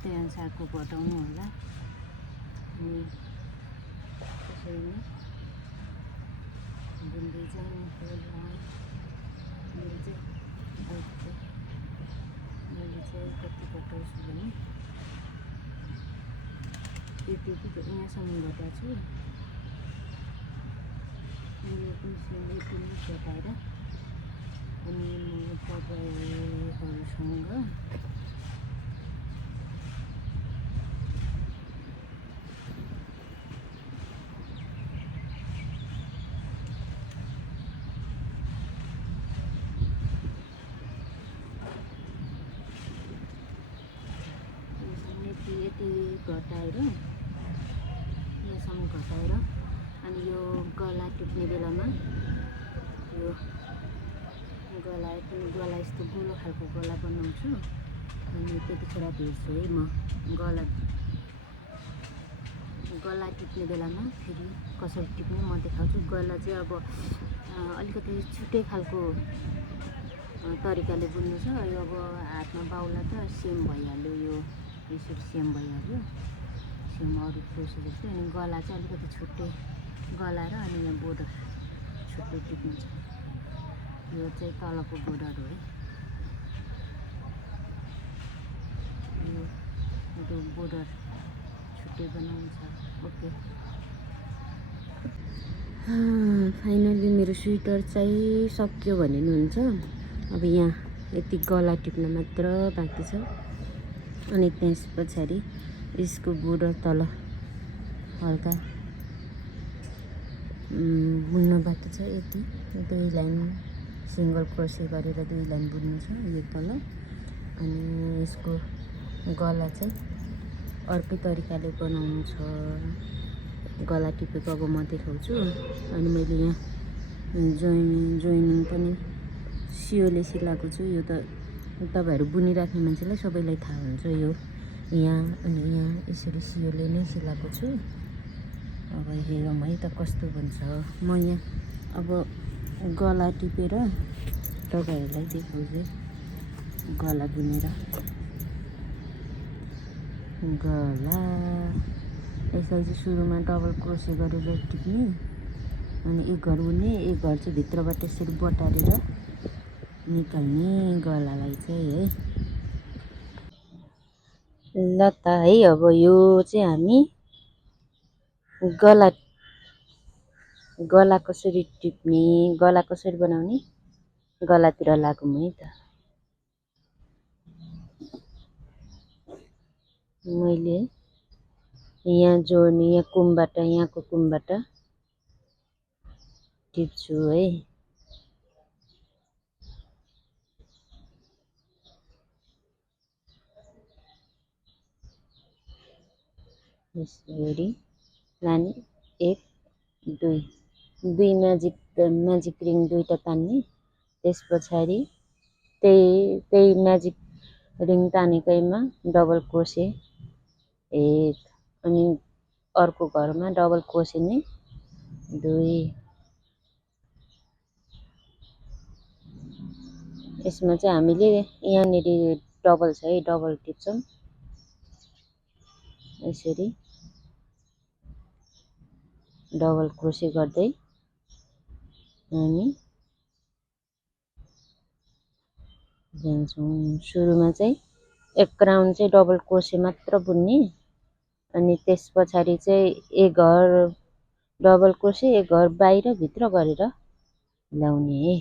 त्यही अनुसारको घटाउनु होला। अनि त्यसरी नै बुन्दै जानु होला। मैले चाहिँ कति घटाउँछु भने यति यहाँसम्म घटाएको छु। यो पनि घटाएर अनि म तपाईँहरूसँग यति घटाएर यहाँसम्म घटाएर अनि यो गला टिप्ने बेलामा यो गला यस्तो गोलो खालको गला बनाउँछु। अनि त्यतिखेर भेट्छु है म गला टिप्ने बेलामा फेरि कसरी टिप्ने म देखाउँछु। गला चाहिँ अब अलिकति छुट्टै खालको तरिकाले बुन्नु छ। यो अब हातमा बाउला त सेम भइहाल्यो, यो यसरी सेम भइहाल्यो, सेम अरू क्रोसो जस्तै। अनि गला चाहिँ अलिकति छुट्टै गला र अनि यहाँ बोर्डर छुट्टै टिप्नु छ। यो चाहिँ तलको बोर्डर हो है, यो बोर्डर छुट्टै बनाउनु छ। ओके, फाइनली मेरो स्वेटर चाहिँ सक्यो भनिनुहुन्छ। अब यहाँ यति गला टिप्न मात्र बाँकी छ। अनि त्यस पछाडि यसको बोर्डर तल हल्का बुन्न बाँकी छ। यति 2 लाइन सिङ्गल क्रोसे गरेर 2 लाइन बुन्नु छ यो तल। अनि यसको गला चाहिँ अर्कै तरिकाले बनाउनु छ। गला टिपेको अब म देखाउँछु। अनि मैले यहाँ जोइनिङ पनि सियोले सिलाएको छु। यो त तपाईँहरू बुनिराख्ने मान्छेलाई सबैलाई थाहा हुन्छ। यो यहाँ अनि यहाँ यसरी सियोले नै सिलाएको छु। अब हेरौँ है त कस्तो हुन्छ। म यहाँ अब गला टिपेर तपाईँहरूलाई देखाउँछु। गला बुनेर गला यसलाई चाहिँ सुरुमा डबल क्रोसे गरेर टिप्ने अनि 1 घर बुन्ने, 1 घर चाहिँ भित्रबाट यसरी बटारेर निकाल्ने गलालाई चाहिँ है। ल त है, अब यो चाहिँ हामी गला कसरी टिप्ने, गला कसरी बनाउने, गलातिर लागौँ है त। मैले यहाँ जोड्ने यहाँ कुमबाट यहाँको कुमबाट टिप्छु है। यसरी लाने 1 2 म्याजिक रिङ 2टा तान्ने। त्यस पछाडि त्यही म्याजिक रिङ तानेकैमा डबल क्रोसे 1 अनि अर्को घरमा डबल क्रोसे नै 2। यसमा चाहिँ हामीले यहाँनिर डबल छ है, डबल टिप्छौँ यसरी डबल क्रोसे गर्दै हामी जान्छौँ। सुरुमा चाहिँ एक राउन्ड चाहिँ डबल क्रोसे मात्र बुन्ने, अनि त्यस पछाडि चाहिँ एक घर डबल क्रोसे एक घर बाहिर भित्र गरेर लाउने।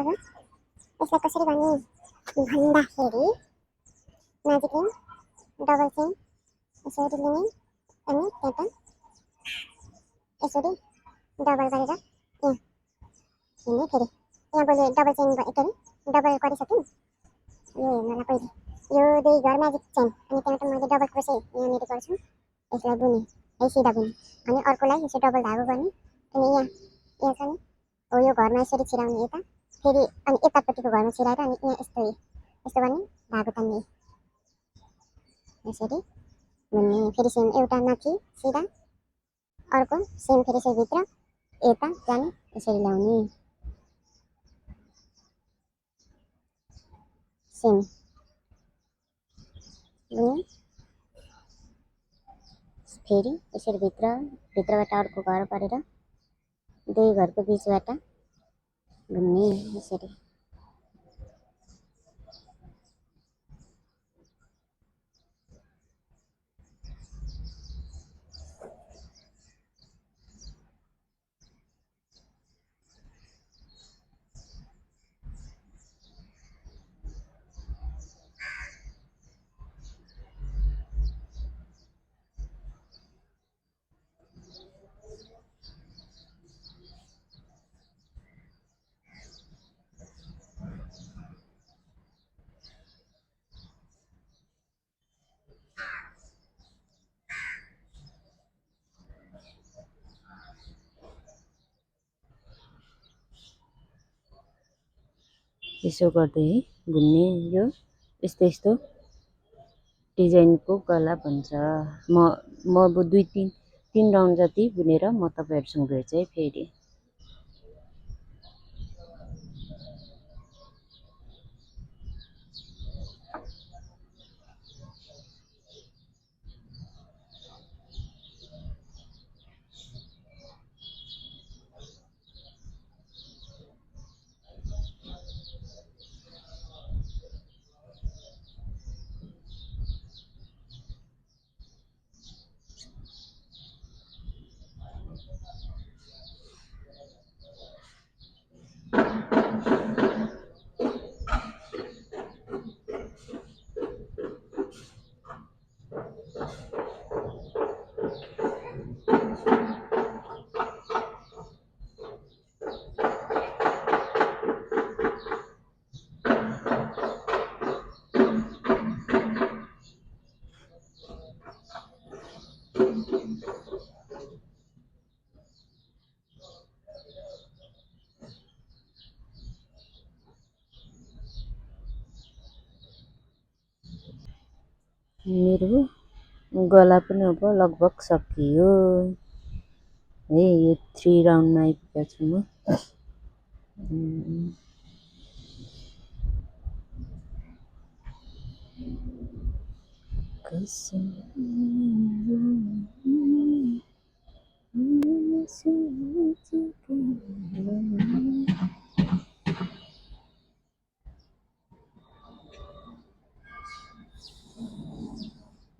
अब यसलाई कसरी गर्ने भन्दाखेरि नजिकै डबल चेन यसरी लिने अनि त्यता यसरी डबल गरेर यहाँ हिँड्ने। फेरि यहाँ मैले डबल चेन के अरे डबल गरिसकेँ। यो हेर्नुलाई पहिले यो दुई घर म्याजिक चेन अनि त्यहाँबाट मैले डबल क्रोसे यहाँनिर गर्छु। यसलाई बुने है सिधा बुने अनि अर्कोलाई यसो डबल धागो गर्ने अनि यहाँ छ नि हो यो घरमा यसरी छिराउने यता फेरि अनि यतापट्टिको घरमा छिराएर अनि यहाँ यस्तो यस्तो गर्ने धागो तान्ने यसरी बुन्ने। फेरि सेम एउटा माथि सिधा अर्को सेम फेरि यसरी भित्र यता जाने यसरी ल्याउने सेम बुने। फेरि यसरी भित्रबाट अर्को घर गरेर दुई घरको बिचबाट बुन्ने यसरी। यसो गर्दै बुन्ने। यो यस्तो यस्तो डिजाइनको गला बन्छ। म अब दुई तिन राउन्ड जति बुनेर म तपाईँहरूसँग भेट्छु है फेरि। मेरो गला पनि अब लगभग सकियो है। यो 3 राउन्डमा आइपुगेको छु म।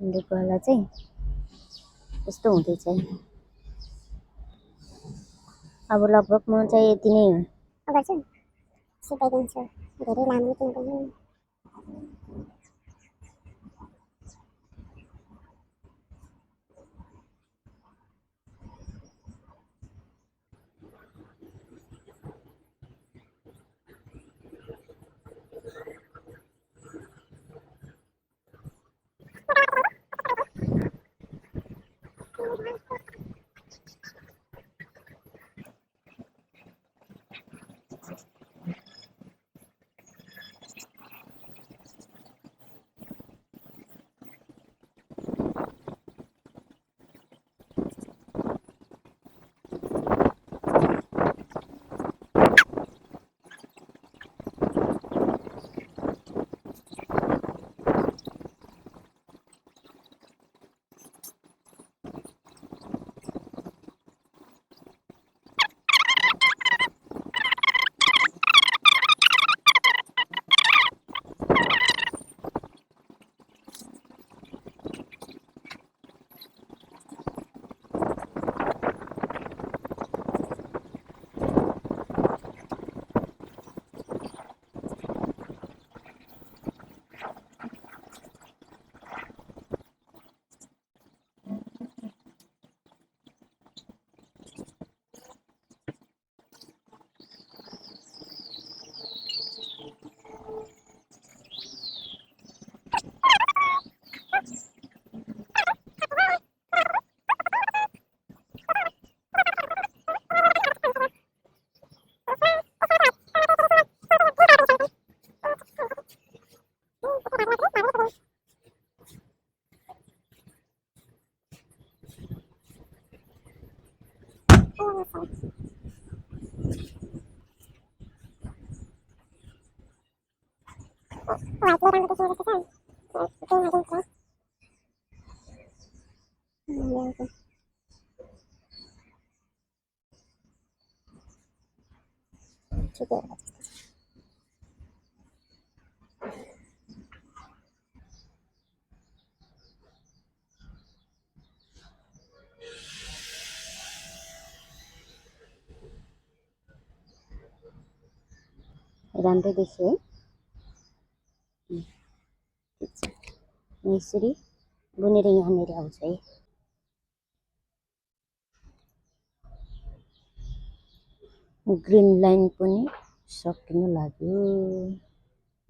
मेरो गला चाहिँ यस्तो हुँदैछ। अब लगभग म चाहिँ यति नै हो। गर्छु सिकाइदिन्छु धेरै लामो किनभने राम्रै देखियो है। यसरी बुनेर यहाँनिर आउँछ है। ग्रिन लाइन पनि सकिन लाग्यो।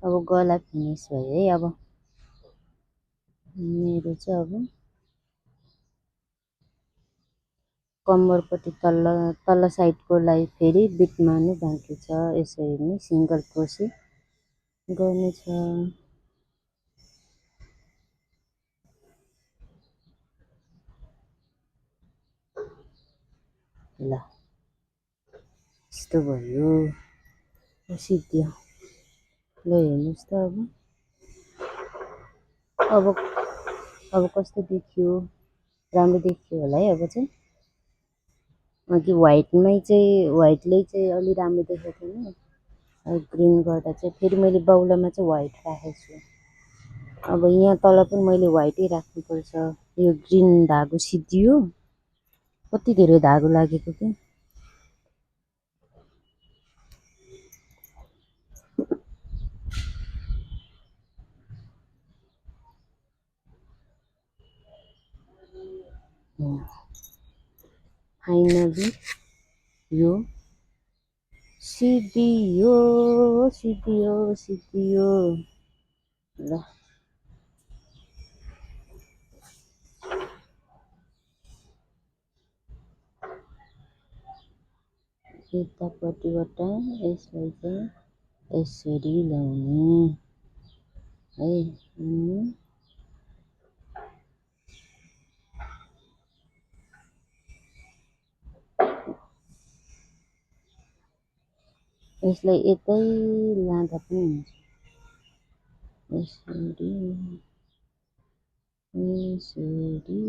अब गला फिनिस भयो है। अब मेरो चाहिँ अब कम्मरपट्टि तल्लो साइडकोलाई फेरि बिट मार्नु बाँकी छ। यसरी नै सिङ्गल क्रोसे गर्नु छ। ल यस्तो भयो। सिद्धियो। ल हेर्नुहोस् त अब कस्तो देखियो। राम्रो देखियो होला है। अब चाहिँ अघि व्हाइटले चाहिँ अलि राम्रो देखेको थिएन। ग्रिन गर्दा चाहिँ फेरि मैले बाउलामा चाहिँ व्हाइट राखेको छु। अब यहाँ तल पनि मैले व्हाइटै राख्नुपर्छ। यो ग्रिन धागो सिद्धियो। कति धेरै धागो लागेको क्या। फाइनली यो सिद्धियो। ल यतापट्टिबाट यसलाई चाहिँ यसरी ल्याउने है। अनि यसलाई यतै लाँदा पनि हुन्छ। यसरी यसरी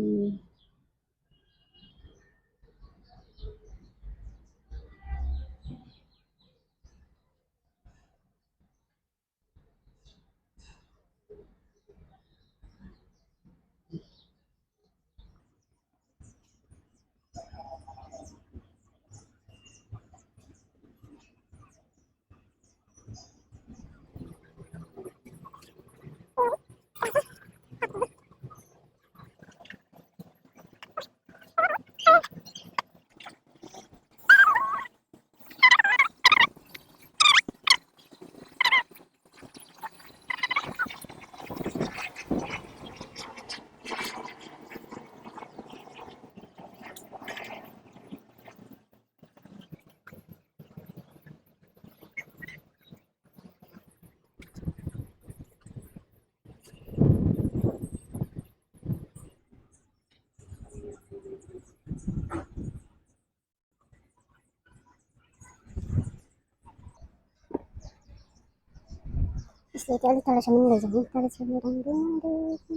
यसले चाहिँ अलिक तलसम्म लैजाने, तलसम्म राम्रो।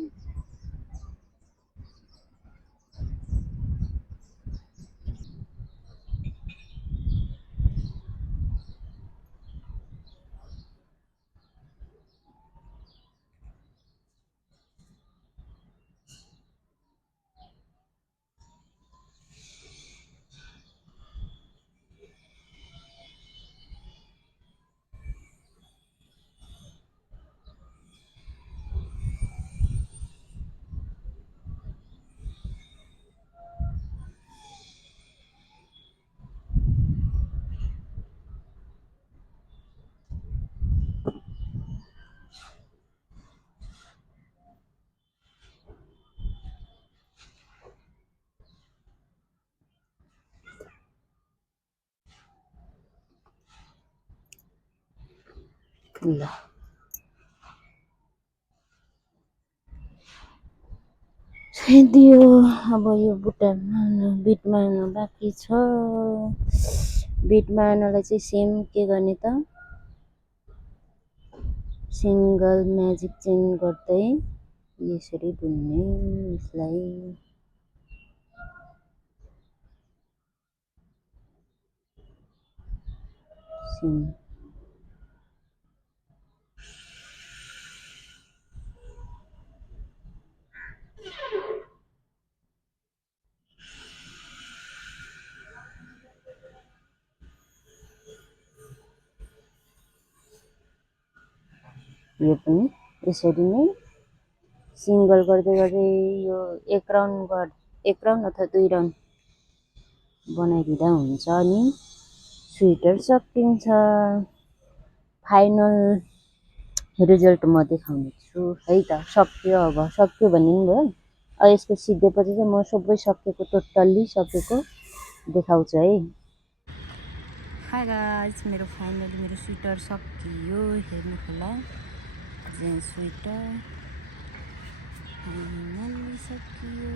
ल दियो। अब यो बुट्टामा बिटमा बाँकी छ। बिटमा चाहिँ सेम के गर्ने त, सिंगल म्याजिक चेन गर्दै यसरी बुन्ने यसलाई। यो पनि यसरी नै सिंगल गर्दै गर्दै यो एक राउन्ड अथवा 2 राउन्ड बनाइदिँदा हुन्छ अनि स्वेटर सकिन्छ। फाइनल रिजल्ट म देखाउने छु है त। सक्यो, अब सक्यो भन्ने नि भयो। अब यसको सिकेपछि चाहिँ म सबै सकेको, टोटल्ली सकेको देखाउँछु है। हाय गाइस, मेरो फाइनली मेरो स्वेटर सकियो। हेर्नु होला, जेन्स स्वेटर फाइनली सकियो।